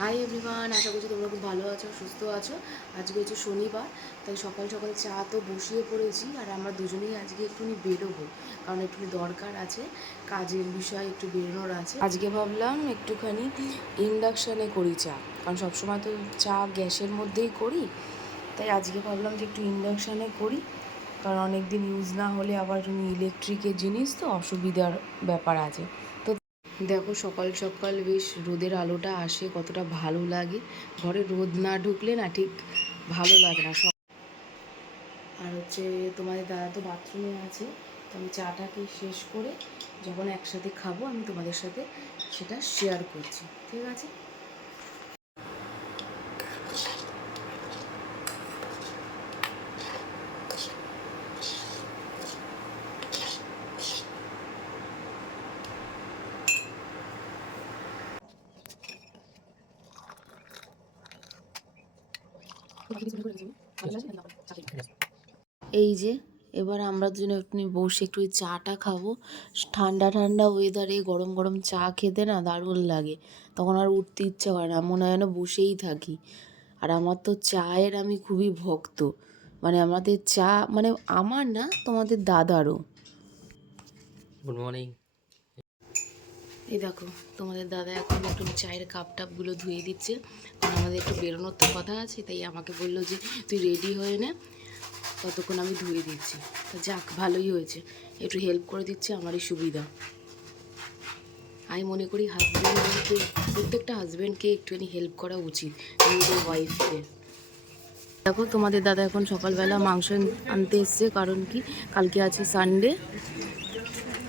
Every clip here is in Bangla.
হাই এভরিওয়ান, আশা করছি তোমরা খুব ভালো আছো, সুস্থ আছো। আজকে হচ্ছে শনিবার, তাই সকাল সকাল চা তো বসিয়ে পড়েছি। আর আমরা দুজনেই আজকে একটুখানি বেরোবো, কারণ একটুখানি দরকার আছে, কাজের বিষয়ে একটু বেরোনোর আছে। আজকে ভাবলাম একটুখানি ইন্ডাকশানে করি চা, কারণ সবসময় তো চা গ্যাসের মধ্যেই করি। তাই আজকে ভাবলাম যে একটু ইন্ডাকশানে করি, কারণ অনেক দিন ইউজ না হলে আবার ইলেকট্রিকের জিনিস তো অসুবিধার ব্যাপার আছে। তো দেখো সকাল সকাল বেশ রোদের আলোটা আসে, কতটা ভালো লাগে। ঘরে রোদ না ঢুকলে না ঠিক ভালো লাগে না। আর হচ্ছে তোমাদের দাদা তো বাথরুমে আছে, তো আমি চাটাকে শেষ করে যখন একসাথে খাবো আমি তোমাদের সাথে সেটা শেয়ার করছি, ঠিক আছে? এই যে এবার আমরা দুজনে একটু বসে একটু চাটা খাবো। ঠান্ডা ঠান্ডা ওয়েদারে গরম গরম চা খেতে না দারুণ লাগে, তখন আর উঠতে ইচ্ছা করে না, মনে হয় না বসেই থাকি। আর আমার তো চায়ের আমি খুবই ভক্ত, মানে আমাদের চা মানে আমার না, তোমাদের দাদারও। Good morning. এই দেখো তোমাদের দাদা এখন একটু চায়ের কাপ টাপগুলো ধুয়ে দিচ্ছে, কারণ আমাদের একটু বেরোনোর তো কথা আছে। তাই আমাকে বললো যে তুই রেডি হয়ে নে, ততক্ষণ আমি ধুয়ে দিচ্ছি। তা যাক, ভালোই হয়েছে, একটু হেল্প করে দিচ্ছে, আমারই সুবিধা। আমি মনে করি হাজব্যান্ডকে, প্রত্যেকটা হাজব্যান্ডকে একটুখানি হেল্প করা উচিত নিজের ওয়াইফকে। দেখো তোমাদের দাদা এখন সকালবেলা মাংস আনতে এসছে, কারণ কি কালকে আছে সানডে,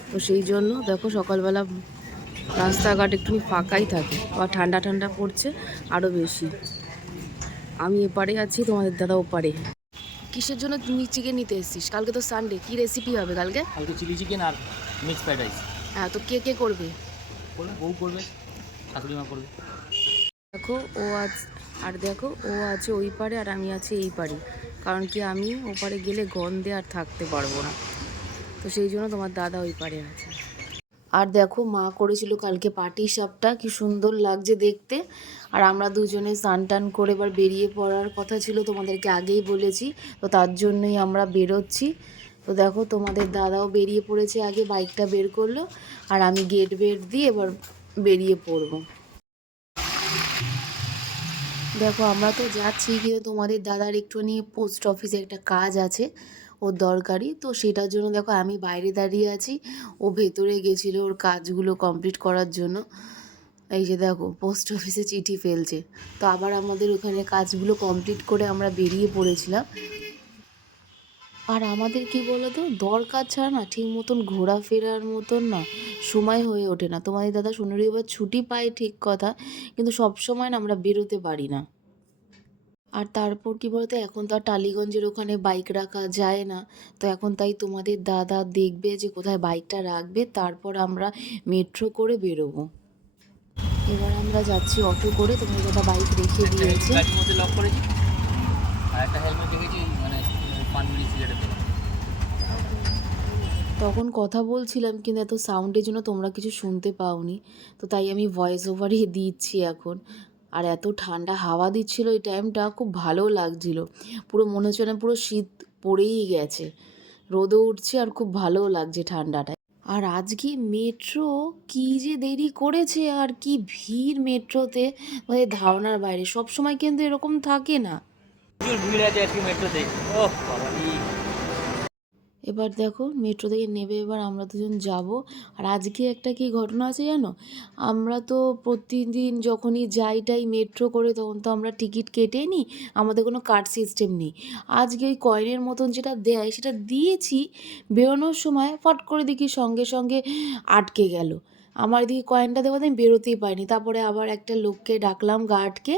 তো সেই জন্য দেখো সকালবেলা রাস্তাঘাট একটু ফাঁকাই থাকে, আবার ঠান্ডা ঠান্ডা পড়ছে আরও বেশি। আমি এপারে আছি, তোমাদের দাদা ওপারে। কিসের জন্য তুমি চিকেন নিতে এসেছিস? কালকে তো সানডে, কি রেসিপি হবে কালকে? কালকে চিলি চিকেন আর মিক্স ফ্রাইড রাইস। হ্যাঁ, তো কে কে করবে? করবে, বউ করবে, শাশুড়ি মা করবে। দেখো ও আজ, আর দেখো ও আছে ওই পারে আর আমি আছি এই পারে, কারণ কি আমি ওপারে গেলে গন্ধে আর থাকতে পারবো না, তো সেই জন্য তোমার দাদা ওই পারে আছে। আর দেখো মা করেছিল কালকে পাটি সাপটা, কি সুন্দর লাগছে দেখতে। আর আমরা দুজনে স্নান টান করে এবার বেরিয়ে পড়ার কথা ছিল, তোমাদেরকে আগেই বলেছি, তো তার জন্যই আমরা বেরোচ্ছি। তো দেখো তোমাদের দাদাও বেরিয়ে পড়েছে, আগে বাইকটা বের করলো, আর আমি গেট বের দিয়ে এবার বেরিয়ে পড়বো। দেখো আমরা তো যাচ্ছি, কিন্তু তোমাদের দাদার একটুখানি পোস্ট অফিসে একটা কাজ আছে ওর দরকারি, তো সেটার জন্য দেখো আমি বাইরে দাঁড়িয়ে আছি, ও ভেতরে গেছিলো ওর কাজগুলো কমপ্লিট করার জন্য। এই যে দেখো পোস্ট অফিসে চিঠি ফেলছে, তো আবার আমাদের ওখানে কাজগুলো কমপ্লিট করে আমরা বেরিয়ে পড়েছিলাম। আর আমাদের কি বলো তো, দরকার ছাড়া না ঠিক মতন ঘোরাফেরার মতন না সময় হয়ে ওঠে না। তোমাদের দাদা 15 রবিবার ছুটি পায় ঠিক কথা, কিন্তু সব সময় না আমরা বেরোতে পারি না। আর তারপর কি বলতো, এখন তো আর টালিগঞ্জের ওখানে বাইক রাখা যায় না, তো এখন তাই তোমাদের দাদা দেখবে যে কোথায় বাইকটা রাখবে, তারপর আমরা মেট্রো করে বেরোবো। এবার আমরা যাচ্ছি অটো করে, তোমাদের দাদা বাইক রেখে দিয়েছে। গাড়ির মধ্যে লক করেছি আর একটা হেলমেট দেখেছি, মানে পান বিড়ি সিগারেট। তখন কথা বলছিলাম, কিন্তু এত সাউন্ডের জন্য তোমরা কিছু শুনতে পাওনি, তো তাই আমি ভয়েস ওভারই দিচ্ছি এখন। আর এত ঠান্ডা হাওয়া দিচ্ছিল এই টাইমটা, খুব ভালো লাগছিল, পুরো মনে হচ্ছে না পুরো শীত পড়েই গেছে, রোদও উঠছে আর খুব ভালোও লাগছে ঠান্ডাটায়। আর আজকে মেট্রো কি যে দেরি করেছে, আর কি ভিড় মেট্রোতে, মানে ধারণার বাইরে। সব সময় কিন্তু এরকম থাকে না। প্রচুর ভিড় আছে আজকে মেট্রোতে। ওহ বাবা রে। এবার দেখো মেট্রো থেকে নেবে এবার আমরা দুজন যাব। আর আজকে একটা কি ঘটনা আছে জানো, আমরা তো প্রতিদিন যখনই যাইটাই মেট্রো করে, তখন তো আমরা টিকিট কেটে নিই, আমাদের কোনো কার্ড সিস্টেম নেই। আজকে ওই কয়েনের মতন যেটা দেয় সেটা দিয়েছি, বেরোনোর সময় ফট করে দেখি সঙ্গে সঙ্গে আটকে গেল। আমার এদিকে কয়েনটা দেওয়াতে আমি বেরোতেই পারিনি, তারপরে আবার একটা লোককে ডাকলাম, গার্ডকে,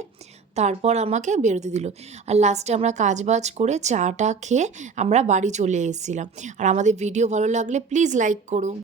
তারপর আমাকে বেরোতে দিল। আর লাস্টে আমরা কাজবাজ করে চাটা খেয়ে আমরা বাড়ি চলে এসেছিলাম। আর আমাদের ভিডিও ভালো লাগলে প্লিজ লাইক করুন।